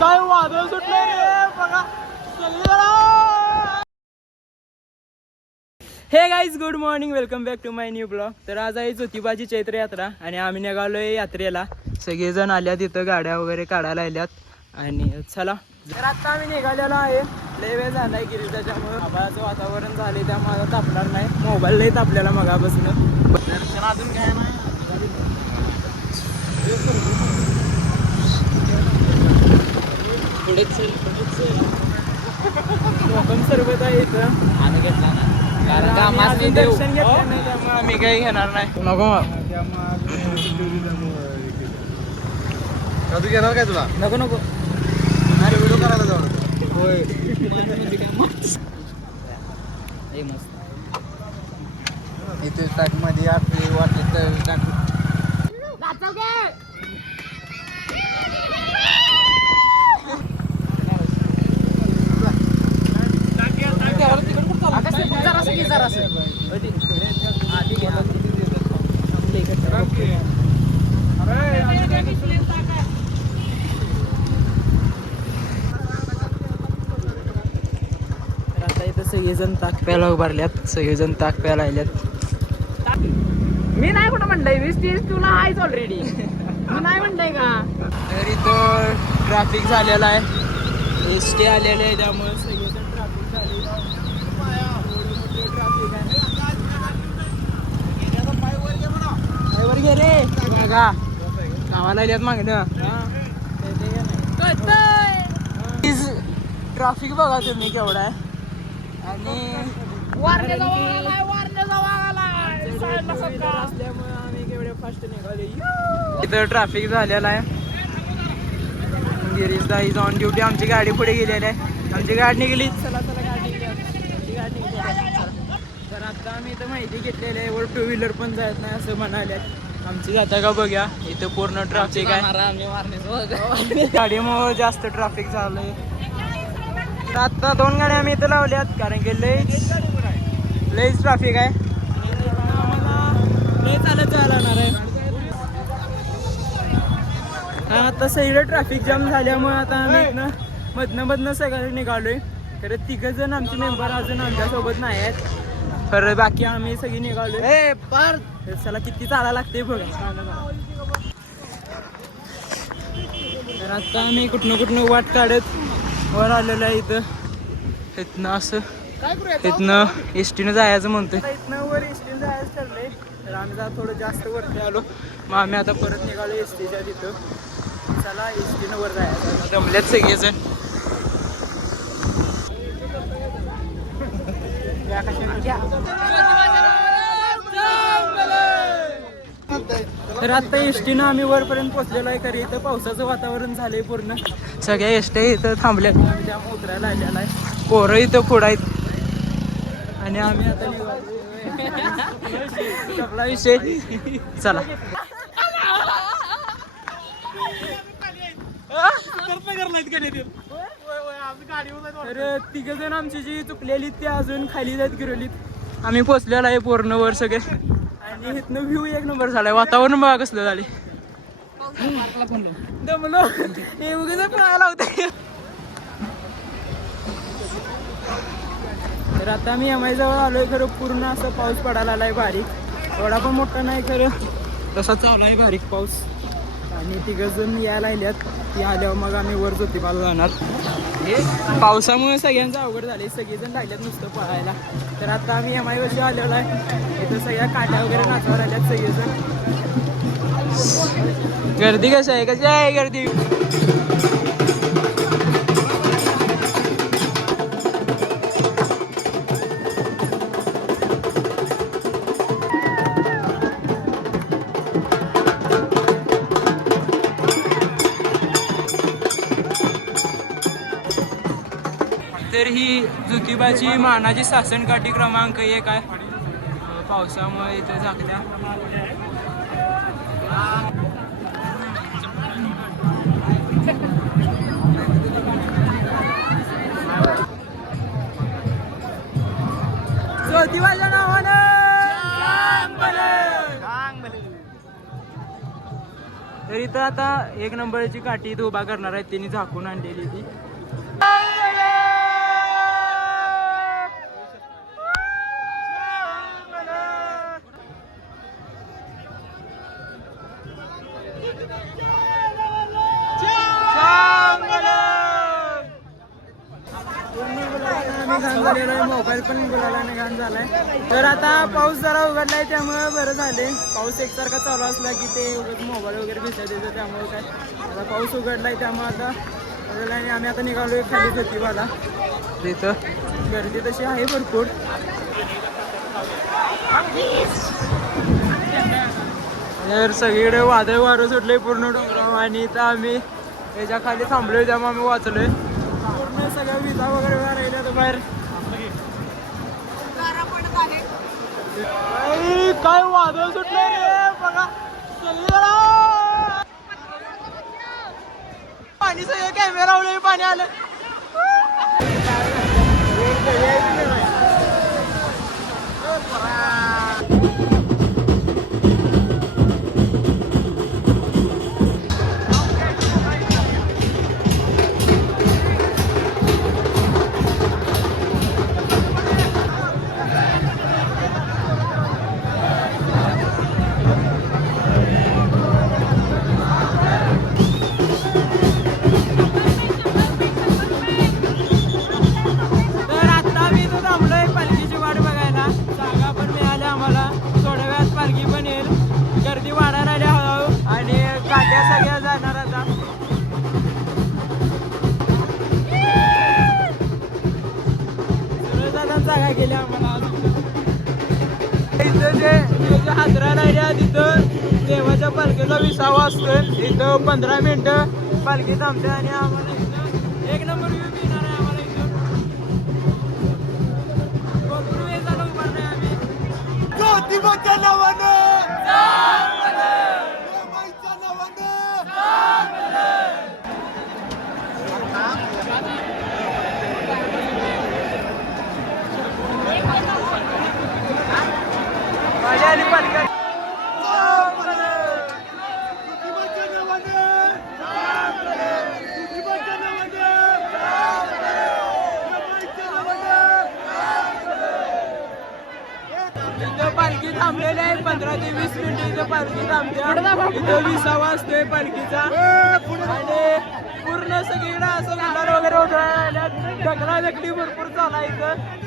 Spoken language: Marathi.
काय वादळ सुटले रे बघा. Hey guys, good morning, welcome back to my new blog. तर आज आहे ज्योतिबाची चैत्र यात्रा आणि आम्ही निघालोय यात्रेला. सगळेजण आल्यात, इथं गाड्या वगैरे काढायला आल्यात आणि चला. तर आता आम्ही निघालेलो आहे. लय वेळ झालाय गिरी, त्याच्यामुळे आभाळाचं वातावरण झाले, त्यामुळे आता तापणार नाही. मोबाईल लई तापलेला मगापासून. दर्शन अजून काय नाही. कोकण सरबत आहे इथं आम्ही घेतला ना, कारण आम्ही दर्शन घेतलं नाही, त्यामुळे आम्ही काही घेणार नाही. नको तू घेणार काय? तुला नको नको. अरे व्हिडिओ करायला जाऊ. होय इथे टाक मध्ये आपली वाटली तर टाक. आता इथं सगळेजण ताक प्यायला उभारल्यात, सगळेजण ताक प्यायला आल्यात. मी नाही कुठं म्हणलंय, वीस तीस तुला आहेच ऑलरेडी. मी नाही म्हणलंय का? तर इथं ट्रॅफिक झालेला आहे, एसटी आलेले आहे, त्यामुळे सगळेजण ट्रॅफिक झालेलं आहे. वर घे रे बघा, गावाला आल्यात मागणं. ट्रॅफिक बघा तुम्ही केवढा आहे. आणि असल्यामुळे आम्ही केवढे फास्ट निघाले. इथं ट्रॅफिक झालेला आहे. गिरीश दा इज ऑन ड्युटी. आमची गाडी पुढे गेलेली आहे, आमची गाडी निघाली. चला चला, गाडी निघाली. तर आता आम्ही इथं माहिती घेतलेली आहे, वर टू व्हीलर पण जात नाही असं म्हणाले. आमची जाता का बघा, इथं पूर्ण ट्रॅफिक आहे. गाडीमुळे जास्त ट्रॅफिक झालंय. आता 2 गाड्या आम्ही इथं लावल्यात, कारण की लईच ट्रॅफिक आहे. आम्हाला लई चालत जायला लागणार आहे. आता सगळं ट्रॅफिक जाम झाल्यामुळे आता आम्ही इथनं मधनं सगळं निघालोय. तर 3 जण आमचे मेंबर अजून आमच्यासोबत नाही आहेत, तर बाकी आम्ही सगळी निघालोय. तर चला, किती चालायला लागते बघा. तर आता आम्ही कुठनं वाट काढत वर आलेलं आहे. इथनं असं इथनं एसटीनं जायचं म्हणतोय. इथनं वर एसटीनं जायचं ठरलंय. तर आम्ही जरा थोडं जास्त वरती आलो, मग आम्ही आता परत निघालो एसटीच्या तिथं. चला, एसटीनं वर जायचं. जमल्यात सगळेजण. तर आता एसटीनं आम्ही वरपर्यंत पोहोचलेलो आहे. खरी इथं पावसाचं वातावरण झालंय पूर्ण. सगळ्या एसट्या इथं थांबल्या, त्यामुळे उतरायला आलेला आहे. पोरं इथं पुढं आहेत आणि आम्ही आता आपला विषय. चला, तर 3 जण आमची जी चुकलेली ते अजून खाली जात गिरवलीत. आम्ही पोचलेलो आहे पूर्ण वर सगळे. आणि इथनं व्ह्यू एक नंबर झालाय. वातावरण बघा कसलं झाले. दमलो हे उगाच पळायला होते. तर आता मी MI जवळ आलोय. खरं पूर्ण असं पाऊस पडायला आलाय बारीक, एवढा पण मोठा नाही खरं, तसा चालू आहे बारीक पाऊस. आणि 3 जण यायला आल्यात, ती आल्यावर मग आम्ही वर ज्योतिबाला जाणार. पावसामुळे सगळ्यांचं अवघड झाले, सगळेजण लागल्यात नुसतं पळायला. तर आता आम्ही MI वर्षी आलेलो आहे. इथं सगळ्या काट्या वगैरे नाचवर आल्यात सगळेजण. गर्दी कशी आहे गर्दी. तर ही ज्योतिबाची मानाची शासनकाठी क्रमांक 1 आहे. पावसामुळे इथं झाकल्या. ज्योतिबाच्या नावानं. तर इथं आता एक नंबरची काठी इथं उभा करणार आहे, त्यांनी झाकून आणलेली ती. मोबाईल पण गुलाला घाण झालाय. तर आता पाऊस जरा उघडलाय त्यामुळे बरं झाले. पाऊस एकसारखा चालू असला की ते मोबाईल वगैरे भिजत येतं, त्यामुळे काय आता पाऊस उघडलाय त्यामुळे आता आणि आम्ही आता निघालोय खाली ज्योतिबाला. तिथं गर्दी तशी आहे भरपूर. तर सगळीकडे वादळ वारं सुटले पूर्ण डोंगराव आणि इथं आम्ही त्याच्या खाली थांबलोय त्यामुळे आम्ही वाचलोय. पूर्ण सगळ्या विजा वगैरे राहिल्या तर बाहेर. काय वादळ सुटले रे बघा, पाणी सगळं कॅमेरा उडले, पाणी आलं. गर्दी वाढायला लागली हळूहळू आणि गाड्या सगळ्या जाणार आता. जागा केल्या आम्हाला. इथं जे हादरा राहिल्या तिथं देवाच्या पालखीला 20 असतं. इथं 15 मिनिटं पालखी थांबते आणि आम्हाला इथं एक नंबर व्ह्यू मिळणार आहे. आम्हाला इथं भरपूर वेळ झाला उभारलोय आम्ही. ज्योतिबाच्या नावानं आणि पालखी इथं पालखी थांबलेली आहे. 15 ते 20 मिनिटं इथं पालखी थांबते. इथं 20 असतोय पालखीचा आणि पूर्ण सगळीकडे असं गुलाल वगैरे होत. ढकला ढकली भरपूर चालू आहे इथं.